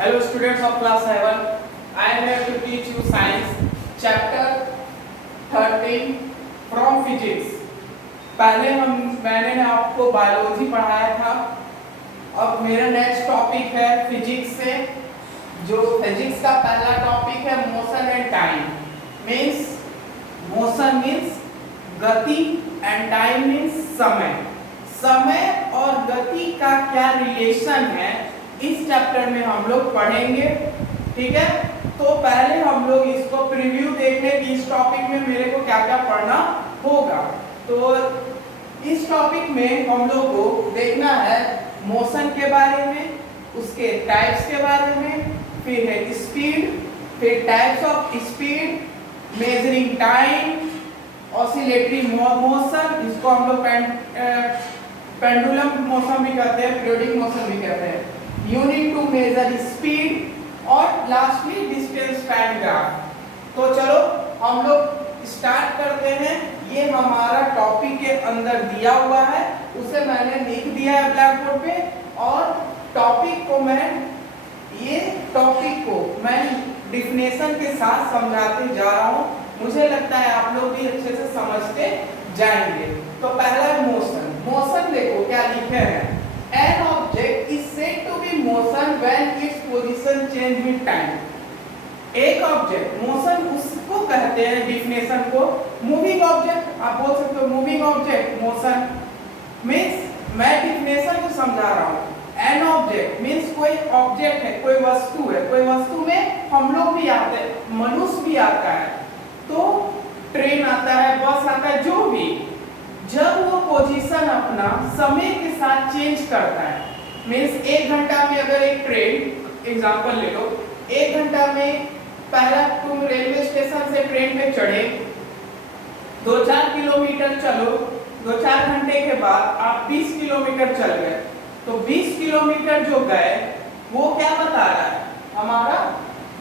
Hello students of class 7. I am here to teach you science chapter 13 from physics. पहले मैंने आपको biology पढ़ाया था। अब मेरा नेक्स्ट टॉपिक है फिजिक्स से। जो फिजिक्स का पहला टॉपिक है motion and time. Means motion means गति एंड टाइम मीन्स समय। समय और गति का क्या रिलेशन है इस चैप्टर में हम लोग पढ़ेंगे। ठीक है, तो पहले हम लोग इसको प्रीव्यू देखने की इस टॉपिक में मेरे को क्या क्या पढ़ना होगा। तो इस टॉपिक में हम लोग को देखना है मोशन के बारे में, उसके टाइप्स के बारे में, फिर है स्पीड, फिर types of speed, measuring time, oscillatory motion, इसको हम लोग पेंडुलम मोशन भी कहते हैं, पीरियोडिक मोशन भी कहते हैं, यूनिट टू मेजर स्पीड और लास्टली डिस्टेंस टाइम ग्राफ। तो चलो हम लोग स्टार्ट करते हैं। ये हमारा टॉपिक के अंदर दिया हुआ है, उसे मैंने लिख दिया है ब्लैक बोर्ड पे, और टॉपिक को मैं डिफिनेशन के साथ समझाते जा रहा हूँ। मुझे लगता है आप लोग भी अच्छे से समझते जाएंगे। तो पहला मोशन। मोशन देखो क्या लिखे हैं, An object is said to be motion when its position change with time. एक ऑब्जेक्ट मोशन उसको कहते हैं, डिफिनेशन को मूविंग ऑब्जेक्ट आप बोल सकते हो। मूविंग ऑब्जेक्ट मोशन मीन्स मैं डिफिनेशन को समझा रहा हूँ। एन ऑब्जेक्ट मीन्स कोई ऑब्जेक्ट है, कोई वस्तु है। कोई वस्तु में हम लोग भी आते हैं, मनुष्य भी आता है, तो ट्रेन आता है, बस आता है, जो भी जब वो पोजीशन अपना समय के साथ चेंज करता है। मीन्स 1 घंटा में अगर एक ट्रेन एग्जांपल ले लो, 1 घंटा में पहला तुम रेलवे स्टेशन से ट्रेन पे चढ़े, 2-4 किलोमीटर चलो, 2-4 घंटे के बाद आप 20 किलोमीटर चल गए, तो 20 किलोमीटर जो गए वो क्या बता रहा है, हमारा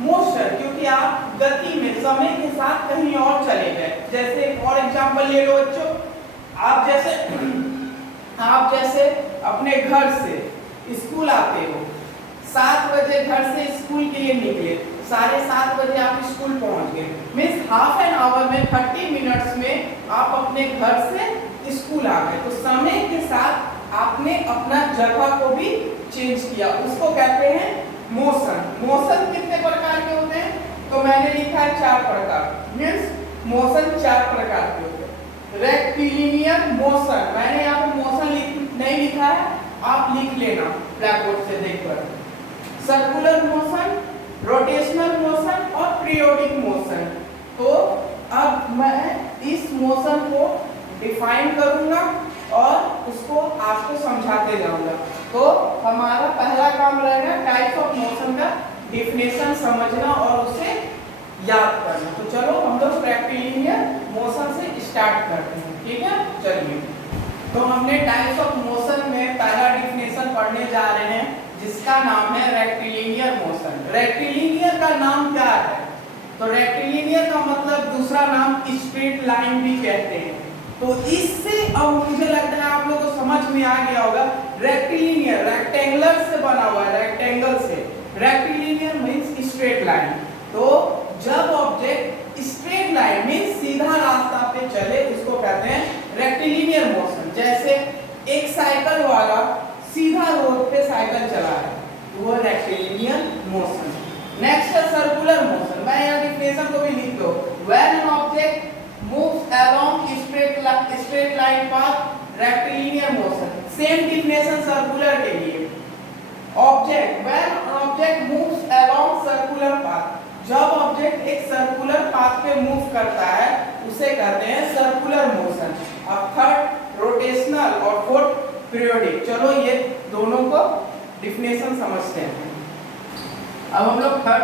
मोशन, क्योंकि आप गति में समय के साथ कहीं और चले गए। जैसे और एग्जांपल ले लो बच्चों, आप जैसे अपने घर से स्कूल आते हो, 7 बजे घर से स्कूल के लिए निकले, 7:30 बजे आप स्कूल पहुंच गए। मीन्स हाफ एन आवर में 30 मिनट्स में आप अपने घर से स्कूल आ गए। तो समय के साथ आपने अपना जगह को भी चेंज किया, उसको कहते हैं मोशन। मोशन कितने प्रकार के होते हैं, तो मैंने लिखा है 4 प्रकार। मीन्स मोशन 4 प्रकार के होते हैं। रेक्टिलिनियर मोशन, मैंने यहाँ पे मोशन नहीं लिखा है, आप लिख लेना ब्लैक बोर्ड से देखकर। सर्कुलर मोशन, रोटेशनल मोशन और पीरियोडिक मोशन। तो अब मैं इस मोशन को डिफाइन करूंगा और उसको आपको समझाते जाऊंगा। तो हमारा पहला काम रहेगा टाइप्स ऑफ मोशन का डिफिनेशन समझना और उसे याद करना। तो चलो हम लोग रेक्टिलिनियर मोशन से स्टार्ट करते हैं। ठीक है, चलिए। तो हमने टाइप्स ऑफ मोशन में पहला डिफिनेशन पढ़ने जा रहे हैं, जिसका नाम है रेक्टिलिनियर मोशन। रेक्टिलिनियर का नाम क्या है, तो रेक्टिलिनियर का मतलब दूसरा नाम स्ट्रेट लाइन भी कहते हैं। तो इससे अब मुझे लगता है आप लोगों को समझ में आ गया होगा। रेक्टिलिनियर रेक्टेंगुलर से बना हुआ है, रेक्टेंगल से। Rectilinear means straight line. तो जब ऑब्जेक्ट स्ट्रेट लाइन मींस सीधा रास्ता पे चले, उसको कहते हैं रेक्टिलिनियर मोशन। जैसे एक साइकिल वाला सीधा रोड पे साइकिल चला है, वो रेक्टिलिनियर मोशन। नेक्स्ट है सर्कुलर मोशन। मैं यहाँ डिफिनेशन को भी लिख दो। When an object moves along straight line path, rectilinear motion. Same definition circular के लिए। Object when an object moves along circular path, जब ऑब्जेक्ट एक सर्कुलर पाथ पे मूव करता है उसे कहते हैं सर्कुलर मोशन। अब थर्ड रोटेशनल और फोर्थ पीरियोडिक। चलो ये दोनों को डिफिनेशन समझते हैं। अब हम लोग थर्ड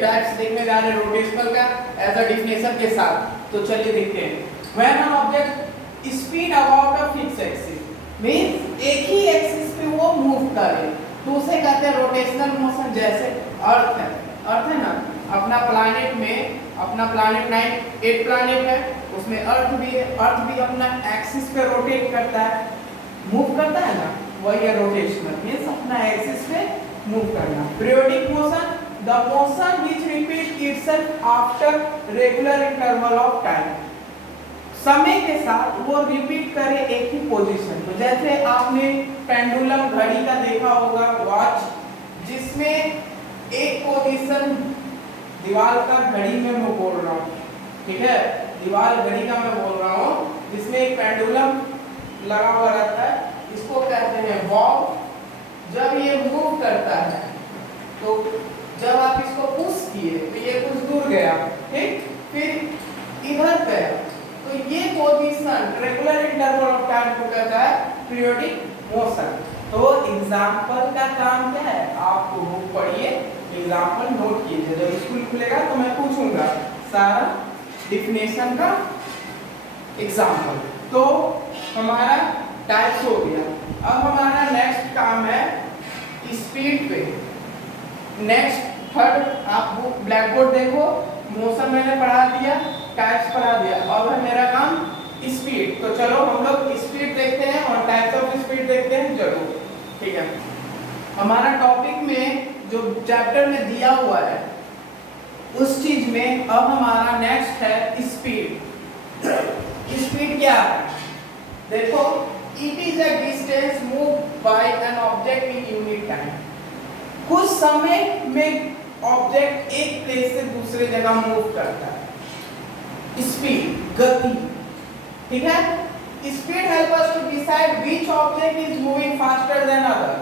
टाइप्स देखने जा रहे हैं रोटेशनल का एज अ डिफिनेशन के साथ। तो चलिए देखते हैं। When an object spin about a fixed axis, means एक ही एक्सिस पे वो मूव करे, तो उसे कहते हैं रोटेशनल मोशन। जैसे अर्थ है ना, अपना प्लैनेट 8 प्लैनेट है, उसमें अर्थ भी है। अर्थ भी अपना एक्सिस पे रोटेट करता है, मूव करता है ना, वही है रोटेशनल। मींस अपना एक्सिस पे मूव करना। Periodic motion the motion which repeat itself after regular interval of time, समय के साथ वो रिपीट करे एक ही पोजीशन को। जैसे आपने पेंडुलम घड़ी का देखा होगा, वॉच, जिसमें एक पोजीशन दीवार का घड़ी में मैं बोल रहा हूँ, ठीक है, दीवार घड़ी का मैं बोल रहा हूँ, जिसमें एक पेंडुलम लगा हुआ रहता है, इसको कहते हैं बॉब। जब ये मूव करता है तो जब आप इसको पुश किए तो ये कुछ दूर गया, ठीक, फिर इधर गया, तो ये position regular interval of time को कहता है पीरियोडिक मोशन। तो एग्जांपल का काम क्या है, आपको बुक पढ़िए, एग्जांपल नोट कीजिए, जब स्कूल खुलेगा तो मैं पूछूंगा सारा डिफिनेशन का एग्जांपल। तो हमारा टाइप्स हो गया। अब हमारा नेक्स्ट काम है स्पीड पे। नेक्स्ट थर्ड, आप बुक ब्लैक बोर्ड देखो, मोशन मैंने पढ़ा दिया, टाइप्स पढ़ा दिया, अब है मेरा काम स्पीड। तो चलो हम लोग स्पीड देखते हैं और टाइप्स ऑफ स्पीड देखते हैं जरूर, ठीक है। हमारा टॉपिक में जो चैप्टर में दिया हुआ है उस चीज में अब हमारा नेक्स्ट है स्पीड। स्पीड क्या है, देखो, it is a distance move by an object in unit time. कुछ समय में ऑब्जेक्ट एक प्लेस से दूसरे जगह मूव करता है। स्पीड, गति, ठीक है। Speed help us to decide which object is moving faster than other.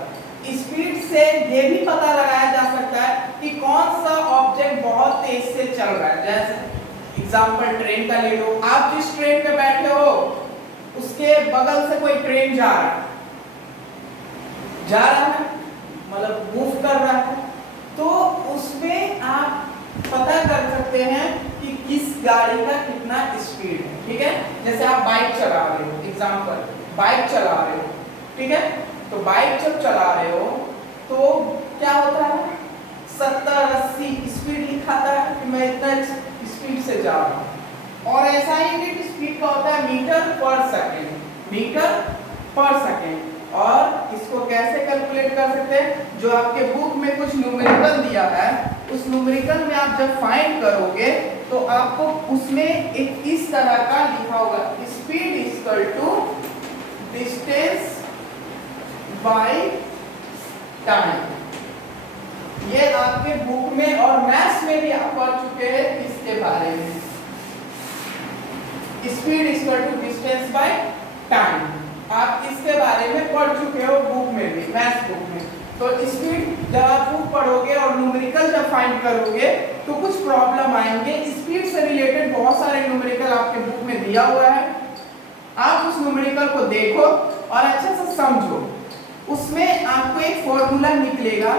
Speed से ये भी पता लगाया जा सकता है कि कौन सा ऑब्जेक्ट बहुत तेज से चल रहा है। जैसे एग्जांपल ट्रेन का ले लो, आप जिस ट्रेन पे बैठे हो उसके बगल से कोई ट्रेन जा रहा है, मतलब मूव कर रहा है, तो उसमें आप पता कर सकते हैं कि किस गाड़ी का कितना स्पीड है, ठीक है। जैसे आप बाइक चला रहे हो, एग्जांपल बाइक चला रहे हो, ठीक है, तो बाइक जब चला रहे हो तो क्या होता है, 70-80 स्पीड लिखाता है कि मैं इतना स्पीड से जा रहा हूँ। और ऐसा यूनिट स्पीड का होता है मीटर पर सेकेंड, मीटर पर सेकेंड। और इसको कैसे कैलकुलेट कर सकते हैं, जो आपके बुक में कुछ न्यूमेरिकल दिया है, उस न्यूमेरिकल में आप जब फाइंड करोगे तो आपको उसमें एक इस तरह का लिखा होगा, speed equal to distance by time. ये आपके बुक में और मैथ्स में भी आप पढ़ चुके हैं इसके बारे में। Speed equal to distance by time, आप इसके बारे में पढ़ चुके हो बुक में भी, मैथ्स बुक में। तो स्पीड जब आप बुक पढ़ोगे और न्यूमेरिकल जब फाइंड करोगे तो कुछ प्रॉब्लम आएंगे। स्पीड से रिलेटेड बहुत सारे न्यूमेरिकल आपके बुक में दिया हुआ है, आप उस न्यूमेरिकल को देखो और अच्छे से समझो। उसमें आपको एक फॉर्मूला निकलेगा,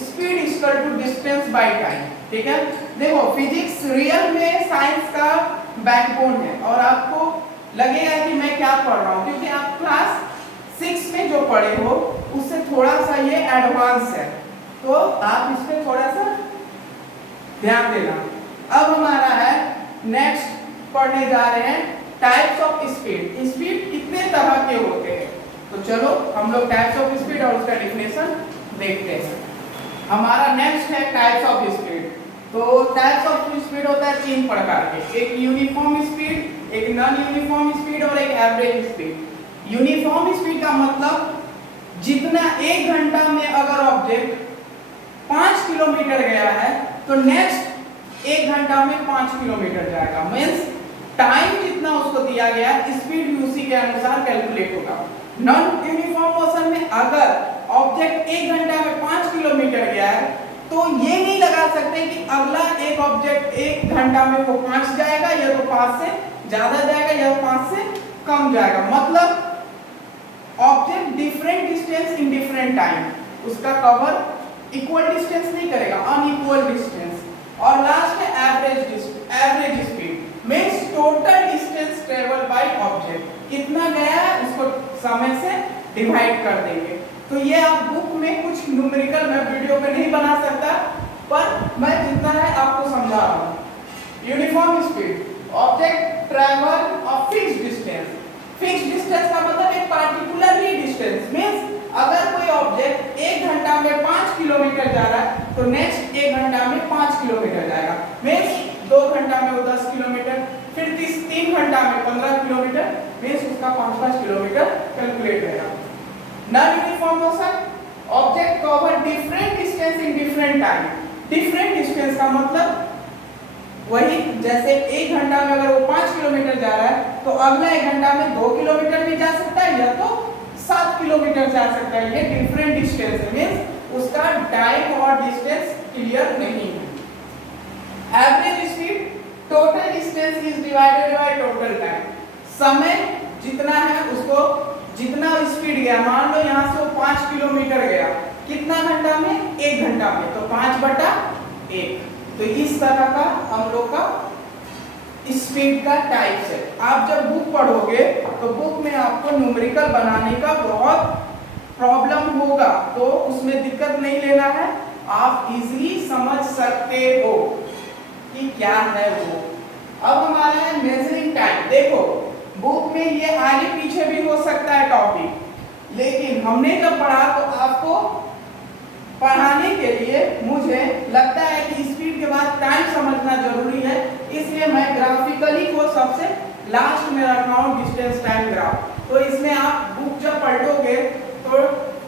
speed equal to distance by time, ठीक है। देखो, फिजिक्स रियल में साइंस का बैकबोन है और आपको लगेगा कि मैं क्या पढ़ रहा हूँ, क्योंकि आप क्लास 6 में जो पढ़े हो उससे थोड़ा सा ये एडवांस है, तो आप इस पे थोड़ा सा ध्यान देना। अब हमारा है नेक्स्ट पढ़ने जा रहे हैं टाइप्स ऑफ स्पीड। स्पीड कितने तरह के होते हैं, तो चलो हम लोग टाइप्स ऑफ स्पीड और उसका डेफिनेशन देखते हैं। हमारा नेक्स्ट है टाइप्स ऑफ स्पीड। तो टाइप्स ऑफ स्पीड होता है 3 प्रकार के, एक यूनिफॉर्म स्पीड, एक नॉन यूनिफॉर्म स्पीड और एक एवरेज स्पीड। यूनिफॉर्म स्पीड का मतलब जितना 1 घंटा में अगर ऑब्जेक्ट 5 किलोमीटर गया है तो नेक्स्ट 1 घंटा में 5 किलोमीटर जाएगा, मींस टाइम जितना उसको दिया गया स्पीड भी उसी के अनुसार कैलकुलेट होगा। नॉन यूनिफॉर्म मोशन में अगर ऑब्जेक्ट 1 घंटा में 5 किलोमीटर गया है तो ये नहीं लगा सकते कि अगला एक ऑब्जेक्ट 1 घंटा में वो 5 जाएगा या तो 5 से ज्यादा जाएगा या 5 से कम जाएगा। मतलब object different distance in different time, उसका कवर इक्वल डिस्टेंस नहीं करेगा, अनइक्वल डिस्टेंस। और लास्ट है average speed means total distance travel by object, कितना गया है उसको समय से डिवाइड कर देंगे। तो ये आप बुक में कुछ न्यूमेरिकल मैं वीडियो पे नहीं बना सकता, पर मैं जितना है आपको समझा रहा हूँ। Uniform speed, object travel a fixed distance. Fixed distance का मतलब एक पार्टिकुलरली डिस्टेंस मींस अगर कोई ऑब्जेक्ट 1 घंटा में 5 किलोमीटर जा रहा है तो नेक्स्ट 1 घंटा में 5 किलोमीटर जाएगा, मीन्स 2 घंटा में वो 10 किलोमीटर, फिर 3 घंटा में 15 किलोमीटर, मीन्स उसका 5-5 किलोमीटर कैलकुलेट रहेगा। Non uniform motion, object cover different distance in different time. Different distance का मतलब वही जैसे 1 घंटा में अगर वो 5 किलोमीटर जा रहा है तो अगला 1 घंटा में 2 किलोमीटर भी जा सकता है या तो 7 किलोमीटर जा सकता है। ये डिफरेंट डिस्टेंस है, मींस उसका टाइम और डिस्टेंस क्लियर नहीं है। Average speed, total distance is divided by total time. समय जितना है उसको जितना स्पीड गया, मान लो यहाँ से वो 5 किलोमीटर गया, कितना घंटा में? 1 घंटा में, तो 5/1। तो इस तरह का हम लोग का स्पीड का टाइप्स है। आप जब बुक पढ़ोगे तो बुक में आपको न्यूमेरिकल बनाने का बहुत प्रॉब्लम होगा, तो उसमें दिक्कत नहीं लेना है, आप इजीली समझ सकते हो कि क्या है वो। अब हमारा है मेजरिंग टाइम। देखो बुक में ये आगे पीछे भी हो सकता है टॉपिक, लेकिन हमने जब पढ़ा तो आपको पढ़ाने के लिए मुझे लगता है कि स्पीड के बाद टाइम समझना जरूरी है, इसलिए मैं ग्राफिकली को सबसे लास्ट में रखा हूँ, डिस्टेंस टाइम ग्राफ। तो इसमें आप बुक जब पढ़ोगे तो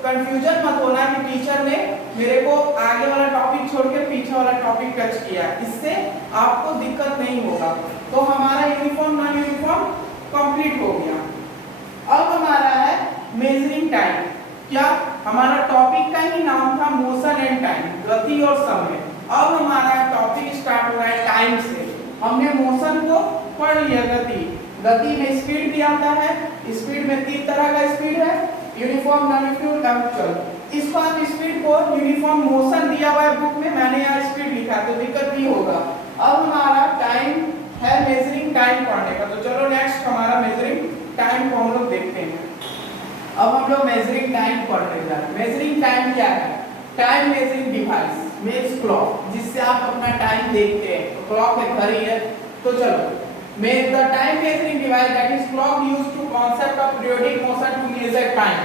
कंफ्यूजन मत होना कि टीचर ने मेरे को आगे वाला टॉपिक छोड़ के पीछे वाला टॉपिक टच किया, इससे आपको दिक्कत नहीं होगा। तो हमारा यूनिफॉर्म नॉन यूनिफॉर्म कंप्लीट हो गया। अब हमारा है मेजरिंग टाइम। क्या हमारा टॉपिक का ही नाम था मोशन एंड टाइम, गति और समय। अब हमारा टॉपिक स्टार्ट हो रहा है टाइम से। हमने मोशन को पढ़ लिया, गति में स्पीड भी आता है, स्पीड में 3 तरह का स्पीड है, यूनिफॉर्म, नॉन यूनिफॉर्म, एक्चुअल। इस बार स्पीड को यूनिफॉर्म मोशन दिया हुआ है बुक में, मैंने यहाँ स्पीड लिखा तो दिक्कत नहीं होगा। अब हमारा टाइम है मेजरिंग टाइम पढ़ने का, तो चलो नेक्स्ट हमारा मेजरिंग टाइम को हम लोग देखते हैं। अब हम लोग मेजरिंग टाइम पढ़ने जा रहे हैं। मेजरिंग टाइम क्या है? Time measuring device means clock, जिससे आप अपना टाइम देखते हैं, तो क्लॉक एक घड़ी है। तो चलो the time measuring device that is clock used to concept of periodic motion to measure time.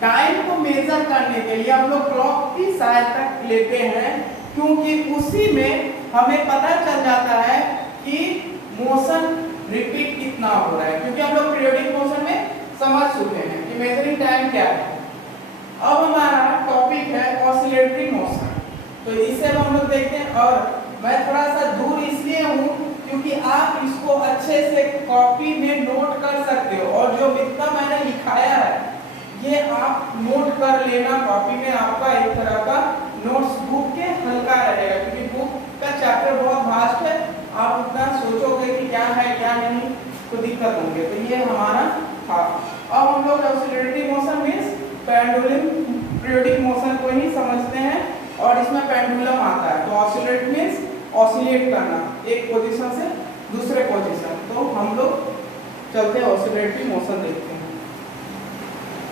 Time को मेजर करने के लिए हम लोग क्लॉक की सहायता लेते हैं, क्योंकि उसी में हमें पता चल जाता है कि मोशन रिपीट कितना हो रहा है, क्योंकि हम लोग पीरियोडिक मोशन में समझ चुके हैं कि मेजरिंग टाइम क्या है। अब हमारा टॉपिक है ऑसिलेटरी मोशन, तो इसे हम लोग देखते हैं। और मैं थोड़ा सा दूर इसलिए हूँ क्योंकि आप इसको अच्छे से कॉपी में नोट कर सकते हो, और जो जितना मैंने लिखाया है ये आप नोट कर लेना कॉपी में। आपका एक तरह का नोट्स बुक के हल्का रहेगा, क्योंकि बुक का चैप्टर बहुत वास्ट है, आप उतना सोचोगे कि क्या है क्या नहीं तो दिक्कत होंगे। तो ये हमारा था। अब हम लोग oscillatory motion means pendulum periodic motion को ही समझते हैं, और इसमें पेंडुलम आता है। तो ऑसिलेट मींस ऑसिलेट करना एक पोजीशन से दूसरे पोजीशन। तो हम लोग चलते हैं ऑसिलेटरी मोशन देखते हैं।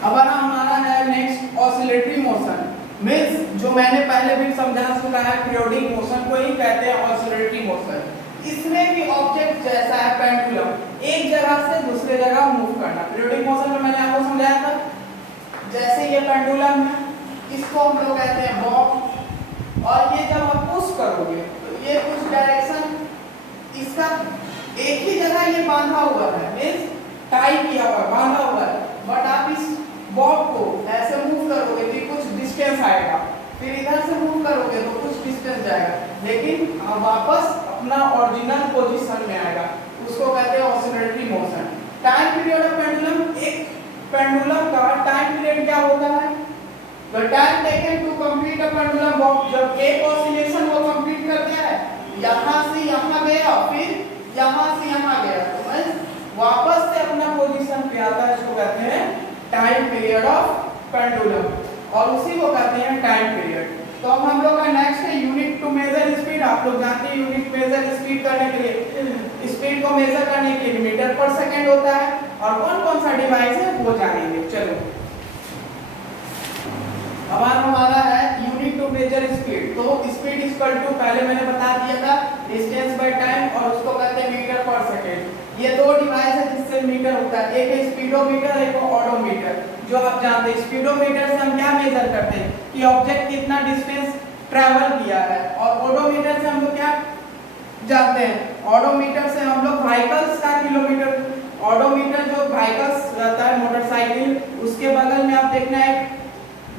अब हमारा है नेक्स्ट ऑसिलेटरी मोशन मींस जो मैंने पहले भी समझा चुका है, पीरियोडिक मोशन को ही कहते हैं ऑसिलेटरी मोशन। इसमें भी ऑब्जेक्ट जैसा है पेंडुलम, एक जगह से दूसरे जगह मूव करना। पीरियोडिक मोशन में मैंने आपको समझाया था, जैसे ये पेंडुलम है, इसको हम लोग कहते हैं बॉब, और ये जब आप पुश करोगे तो ये कुछ डायरेक्शन, इसका एक ही जगह ये बांधा हुआ है, मींस टाई किया हुआ बांधा हुआ है, बट आप इस बॉब को ऐसे मूव करोगे तो कुछ डिस्टेंस आएगा, फिर इधर से मूव करोगे तो कुछ डिस्टेंस जाएगा, लेकिन वापस अपना ओरिजिनल पोजीशन में आएगा। उसको कहते हैं oscillatory motion. Time period of pendulum, एक पेंडुलम का टाइम पीरियड क्या होता है? The time taken to complete a pendulum walk. जब एक ऑसिलेशन वो कंप्लीट कर दिया है, यहाँ से यहाँ गया, फिर यहाँ से यहाँ गया, तो वापस से अपना पोजीशन पे आता है, इसको कहते हैं टाइम पीरियड ऑफ पेंडुलम, और उसी को कहते हैं टाइम पीरियड। तो अब हम लोग का नेक्स्ट है यूनिट टू मेजर स्पीड। आप लोग जानते हैं यूनिट मेजर स्पीड करने के लिए, स्पीड को मेजर करने के लिए मीटर पर सेकंड होता है, और कौन कौन सा डिवाइस है वो जानेंगे। चलो अब हमारा है यूनिट टू मेजर स्पीड। तो स्पीड इक्वल टू, पहले मैंने बता दिया था, डिस्टेंस बाय टाइम, और उसको कहते हैं मीटर पर सेकंड। ये दो डिवाइस है जिससे मीटर होता है, एक है स्पीडोमीटर, एक है ऑडोमीटर। जो आप जानते हैं स्पीडोमीटर से हम क्या मेजर करते हैं कि ऑब्जेक्ट कितना डिस्टेंस ट्रैवल किया है, और ओडोमीटर से हम लोग क्या जानते हैं, ऑडोमीटर से हम लोग व्हीकल्स का किलोमीटर, ऑडोमीटर जो व्हीकल्स रहता है मोटरसाइकिल, उसके बगल में आप देखना है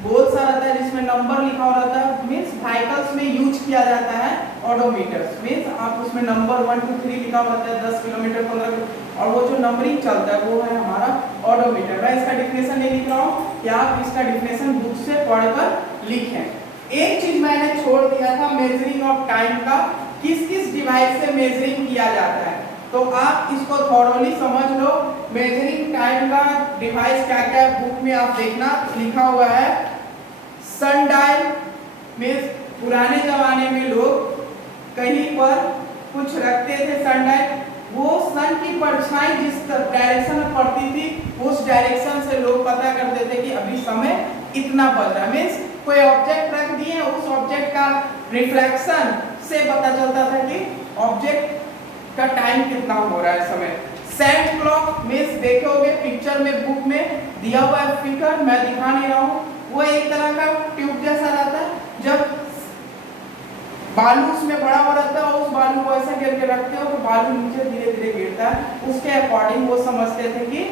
गोल सा रहता है जिसमें नंबर लिखा हुआ रहता है, मींस व्हीकल्स में यूज किया जाता है ऑडोमीटर्स, मींस आप उसमें नंबर 1 2 3 लिखा हुआ रहता है 10 किलोमीटर 15, और वो जो नंबरिंग चलता है वो है हमारा ऑडोमीटर। मैं इसका डिफिनेशन नहीं लिख रहा हूँ कि आप इसका डिफिनेशन बुक से पढ़कर लिखें। एक चीज मैंने छोड़ दिया था मेजरिंग ऑफ टाइम का, किस किस डिवाइस से मेजरिंग किया जाता है, तो आप इसको थॉरोली समझ लो। मेजरिंग टाइम का डिवाइस क्या क्या है बुक में आप देखना, लिखा हुआ है सनडायल, मींस पुराने जमाने में लोग कहीं पर कुछ रखते थे सनडायल, वो सन की परछाई जिस डायरेक्शन में पड़ती थी उस डायरेक्शन से लोग पता करते थे कि अभी समय इतना बज रहा है, मींस कोई ऑब्जेक्ट रख दिए उस ऑब्जेक्ट का रिफ्लेक्शन से पता चलता था कि ऑब्जेक्ट का टाइम कितना हो रहा है समय। सैंड क्लॉक मींस देखोगे पिक्चर में बुक में दिया हुआ है फिगर, मैं दिखा नहीं रहा हूँ, वो एक तरह का ट्यूब जैसा रहता है, जब बालू उसमें बड़ा हो रहता है और उस बालू को ऐसा गिर के रखते हो तो बालू नीचे धीरे धीरे गिरता है, उसके अकॉर्डिंग वो समझते थे कि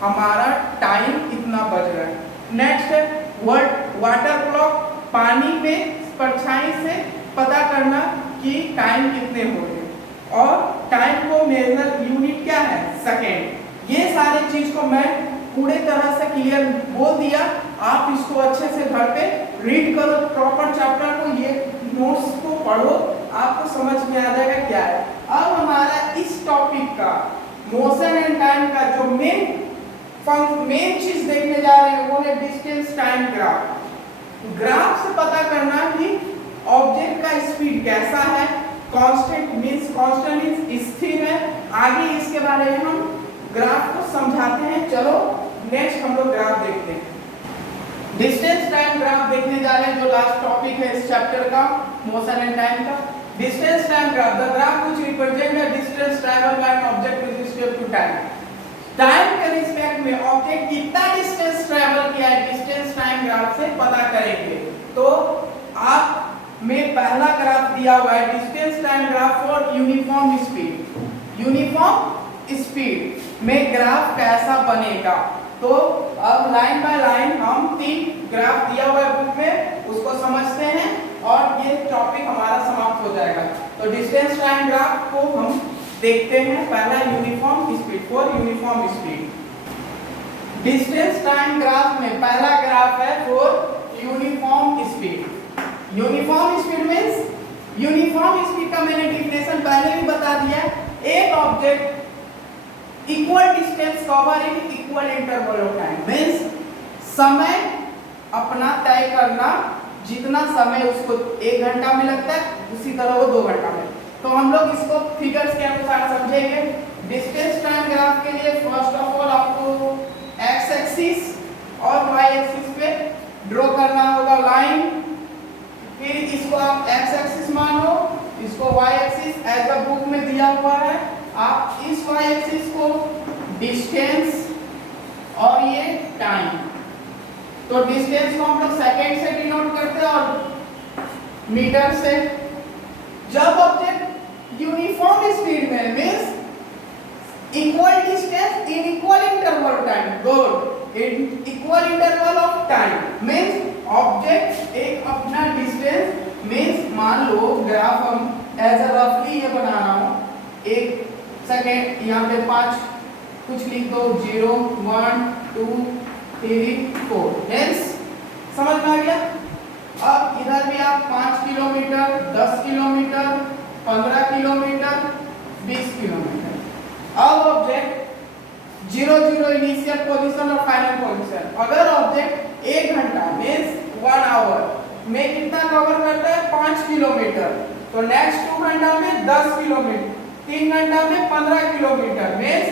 हमारा टाइम इतना बज रहा है। नेक्स्ट है वाटर क्लॉक, पानी में परछाई से पता करना कि टाइम कितने हो रहे हैं, और टाइम को मेजर यूनिट क्या है सेकेंड। ये सारे चीज को मैं पूरे तरह से क्लियर बोल दिया, आप इसको अच्छे से घर पे रीड करो प्रॉपर चैप्टर को, ये नोट्स को पढ़ो, आपको समझ में आ जाएगा क्या है। अब हमारा इस टॉपिक का मोशन एंड टाइम का जो मेन चीज देखने जा रहे हैं वो है डिस्टेंस टाइम ग्राफ। ग्राफ से पता करना कि ऑब्जेक्ट का स्पीड कैसा है, कांस्टेंट मींस स्थिर है, आगे इसके बारे में हम ग्राफ को समझाते हैं। चलो नेक्स्ट हम लोग ग्राफ देखते हैं। डिस्टेंस टाइम ग्राफ देखने जा रहे हैं जो लास्ट टॉपिक है इस चैप्टर का मोशन एंड टाइम का। Distance time graph, the graph which represent the distance travelled by an object with respect to time. Time के रिस्पेक्ट में ऑब्जेक्ट कितना डिस्टेंस ट्रैवल किया है डिस्टेंस टाइम ग्राफ से पता करेंगे। तो आप में पहला ग्राफ दिया हुआ है distance time graph for uniform speed. Uniform speed में ग्राफ कैसा बनेगा, तो अब लाइन बाय लाइन हम 3 ग्राफ दिया हुआ है बुक में, उसको समझते हैं और ये टॉपिक हमारा समाप्त हो जाएगा। तो डिस्टेंस टाइम ग्राफ को हम देखते हैं। पहला uniform speed, for uniform speed. Distance time graph में पहला ग्राफ है for uniform speed. Uniform speed means, uniform speed का मैंने डेफिनेशन पहले भी बता दिया, एक object equal distance cover in equal interval of time, means समय अपना तय करना, जितना समय उसको 1 घंटा में लगता है उसी तरह वो 2 घंटा में। तो हम लोग इसको फिगर्स के अनुसार समझेंगे। डिस्टेंस टाइम ग्राफ के लिए फर्स्ट ऑफ ऑल आपको एक्स एक्सिस और वाई एक्सिस पे ड्रॉ करना होगा लाइन, फिर इसको आप एक्स एक्सिस मानो, इसको y axis as a book में दिया हुआ है, आप इस वाई एक्सिस को डिस्टेंस और ये टाइम, तो डिस्टेंस को हम लोग सेकंड से डिनोट करते हैं और मीटर से। जब ऑब्जेक्ट यूनिफॉर्म स्पीड में means equal distance in equal interval time, good, in equal interval of time means object एक अपना डिस्टेंस मींस मान लो ग्राफ हम एज अ रफली ये बना रहा हूं, 1 सेकेंड यहाँ पे 5 कुछ लिख दो, 0 1 2 3 4, हेंस समझ में आ गया। अब इधर भी आप 5 किलोमीटर 10 किलोमीटर 15 किलोमीटर 20 किलोमीटर। अब ऑब्जेक्ट 0 0 इनिशियल पोजीशन और फाइनल पोजीशन, अगर ऑब्जेक्ट 1 घंटा मींस 1 आवर में कितना कवर करता है 5 किलोमीटर, तो नेक्स्ट 2 घंटा में 10 किलोमीटर, 3 घंटा में 15 किलोमीटर, मींस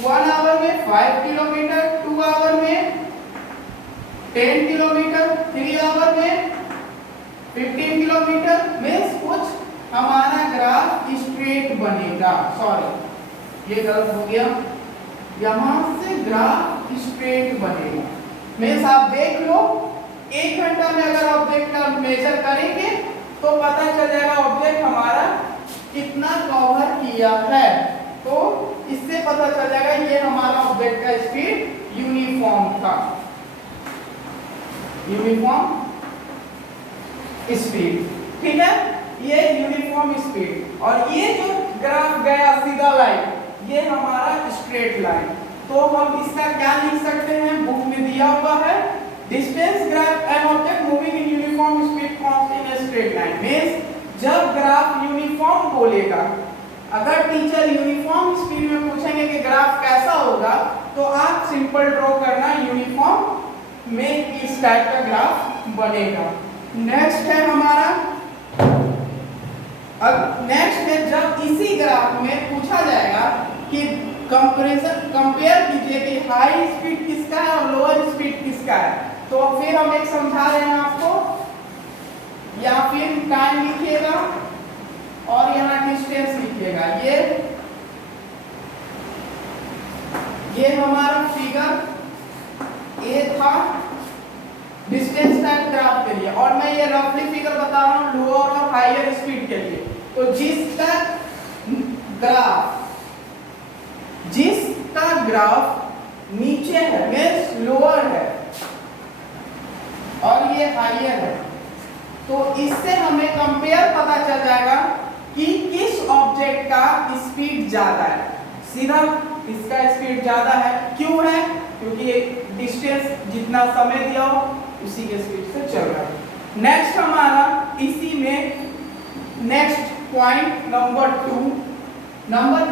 1 आवर में 5 किलोमीटर, 2 आवर में 10 किलोमीटर, 3 आवर में 15 किलोमीटर, मींस कुछ हमारा ग्राफ स्ट्रेट बनेगा। सॉरी ये गलत हो गया, यहां से ग्राफ स्ट्रेट बनेगा। मीन्स आप देख लो 1 घंटा में अगर ऑब्जेक्ट का मेजर करेंगे तो पता चल जाएगा ऑब्जेक्ट हमारा कितना कवर किया है। तो इससे पता चल जाएगा ये हमारा ऑब्जेक्ट का स्पीड यूनिफॉर्म था, यूनिफॉर्म स्पीड। ठीक है, ये यूनिफॉर्म स्पीड। और ये जो ग्राफ गया सीधा लाइन, ये हमारा स्ट्रेट लाइन। तो हम इसका क्या लिख सकते हैं, बुक में दिया हुआ है distance graph an object moving in uniform speed constant in straight line. Means जब ग्राफ यूनिफॉर्म बोलेगा, अगर टीचर यूनिफॉर्म स्पीड में पूछेंगे कि ग्राफ कैसा होगा, तो आप सिंपल ड्रॉ करना यूनिफॉर्म में इस टाइप का ग्राफ बनेगा। नेक्स्ट है हमारा, अब नेक्स्ट है जब इसी ग्राफ में पूछा जाएगा कि कंपेयर कीजिए कि हाई स्पीड किसका है और लोअर स्पीड किसका है, तो फिर हम एक समझा रहे हैं आपको, या फिर टाइम लिखिएगा और यहाँ डिस्टेंस लिखिएगा। ये हमारा फिगर ए था डिस्टेंस टाइप ग्राफ के लिए, और मैं ये रफली फिगर बता रहा हूँ लोअर और हायर स्पीड के लिए। तो जिसका ग्राफ नीचे है मींस लोअर है और ये हायर है, तो इससे हमें कंपेयर पता चल जाएगा कि किस ऑब्जेक्ट का स्पीड ज्यादा है। सीधा इसका स्पीड ज्यादा है, क्यों है, क्योंकि डिस्टेंस जितना समय दिया हो उसी के स्पीड से चल रहा है। नेक्स्ट हमारा इसी में नेक्स्ट पॉइंट नंबर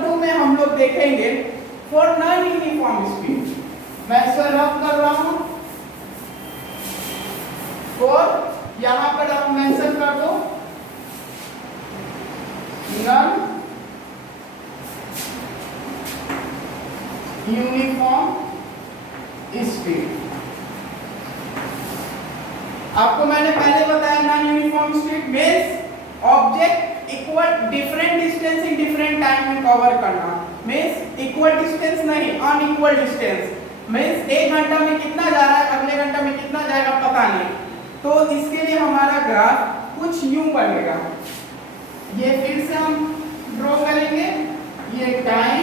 2 में हम लोग देखेंगे फॉर नॉन यूनिफॉर्म स्पीड। मैं इसे रफ कर रहा हूं, और यहां पर आप मेंशन कर दो नॉन यूनिफॉर्म स्पीड। आपको मैंने पहले बताया non uniform speed means object equal different distance in different time में कवर करना। मींस इक्वल डिस्टेंस नहीं, अनइक्वल डिस्टेंस। मींस 1 घंटा में कितना जा रहा है, अगले घंटा में कितना जाएगा पता नहीं। तो इसके लिए हमारा ग्राफ कुछ यूं बनेगा। ये फिर से हम ड्रॉ करेंगे, ये टाइम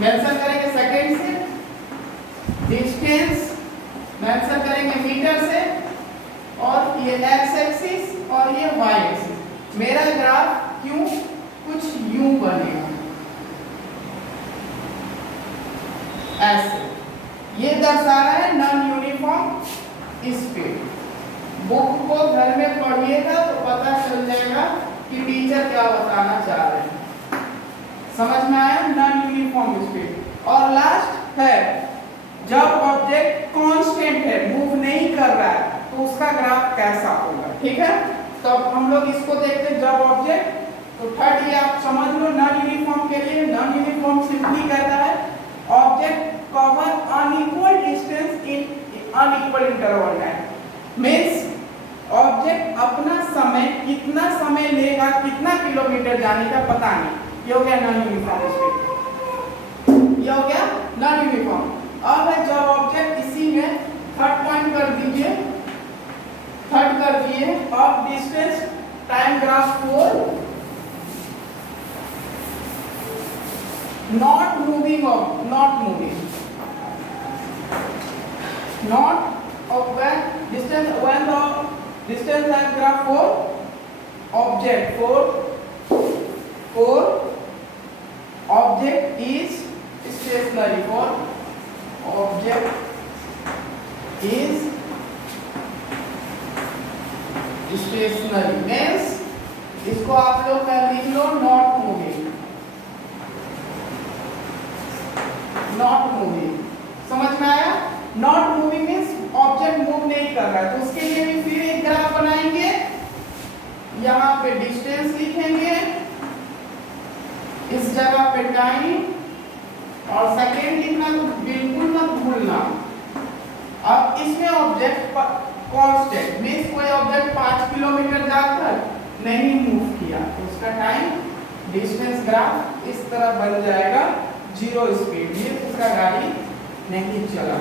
मेंशन करेंगे सेकंड से, डिस्टेंस मेंशन करेंगे मीटर से, और ये एक्स एक्सिस और ये वाई एक्सिस। मेरा ग्राफ क्यों कुछ यूं बनेगा ऐसे। ये दर्शा रहा है नॉन यूनिफॉर्म स्पीड। बुक को घर में पढ़िएगा तो पता चल जाएगा कि टीचर क्या बताना चाह रहे हैं। समझ में आया नॉन यूनिफॉर्म स्पीड। और लास्ट है जब ऑब्जेक्ट कांस्टेंट है, मूव नहीं कर रहा है, तो उसका ग्राफ कैसा होगा। ठीक है, तो अब हम लोग इसको देखते हैं जब ऑब्जेक्ट, तो थर्ड ये आप समझ लो नॉन यूनिफॉर्म के लिए। नॉन यूनिफॉर्म सिंपली कहता है object cover unequal distance in unequal interval time. Means object अपना समय कितना समय लेगा, कितना किलोमीटर जाने का पता नहीं। ये हो गया नॉन यूनिफॉर्म स्पीड, ये हो गया नॉन यूनिफॉर्म। अब है जब ऑब्जेक्ट इसी में थर्ड पॉइंट कर दीजिए, थर्ड कर दिए, अब distance time graph 4 not moving of when distance time graph for object object is stationary, for object is stationary means इसको आप लोग लिख लो not moving, नॉट मूविंग। समझ में आया, not moving means object move नहीं कर रहा है। तो उसके लिए भी फिर एक ग्राफ बनाएंगे, यहाँ पे डिस्टेंस लिखेंगे, इस जगह पे टाइम और सेकेंड लिखना, तो बिल्कुल मत भूलना। अब इसमें ऑब्जेक्ट कांस्टेंट मींस कोई ऑब्जेक्ट 5 किलोमीटर जाकर नहीं मूव किया, तो उसका टाइम डिस्टेंस ग्राफ इस तरह बन जाएगा जीरो स्पीड। ये उसका गाड़ी नहीं चला।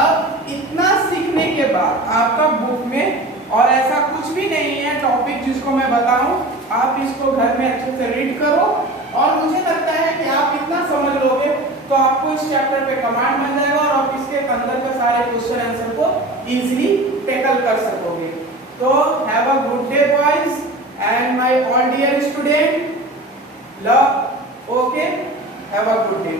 अब इतना सीखने के बाद आपका बुक में और ऐसा कुछ भी नहीं है टॉपिक जिसको मैं बताऊं, आप इसको घर में अच्छे से रीड करो और मुझे लगता है कि आप इतना समझ लोगे तो आपको इस चैप्टर पे कमांड बन जाएगा और आप इसके अंदर के सारे क्वेश्चन आंसर को इजीली टैकल कर सकोगे। तो have a good day boys and my all dear student, love, okay, have a good day.